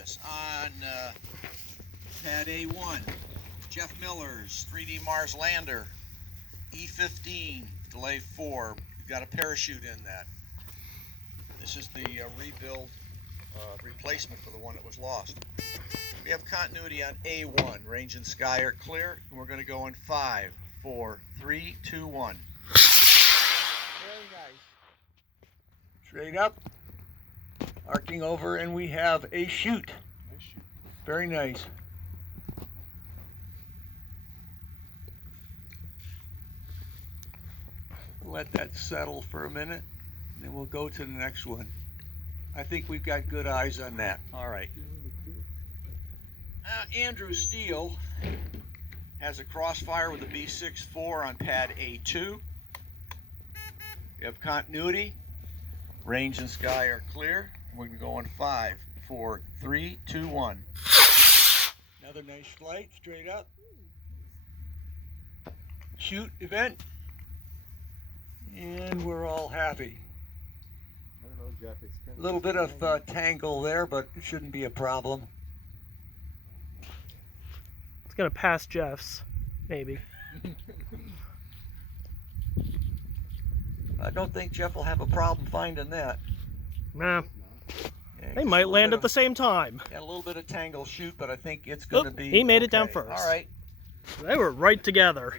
this on pad A1. Jeff Miller's 3D Mars Lander-E15, delay 4. We've got a parachute in that. This is the rebuild replacement for the one that was lost. We have continuity on A1. Range and sky are clear, and we're going to go in 5, 4, 3, 2, 1. Very nice. Straight up, arcing over, and we have a chute. Very nice. Let that settle for a minute, and then we'll go to the next one. I think we've got good eyes on that. All right. Andrew Steele has a Crossfire with a B6-4 on pad A2. We have continuity. Range and sky are clear. We're going to go in 5, 4, 3, 2, 1. Another nice flight, straight up. Shoot event. And we're all happy. I don't know, Jeff. It's kind A little bit of tangle there, but it shouldn't be a problem. It's gonna pass Jeff's, maybe. I don't think Jeff will have a problem finding that. Nah. Yeah, They might land at the same time. Yeah, a little bit of tangle shoot, but I think it's going to be. He made it down okay. first. All right. They were right together.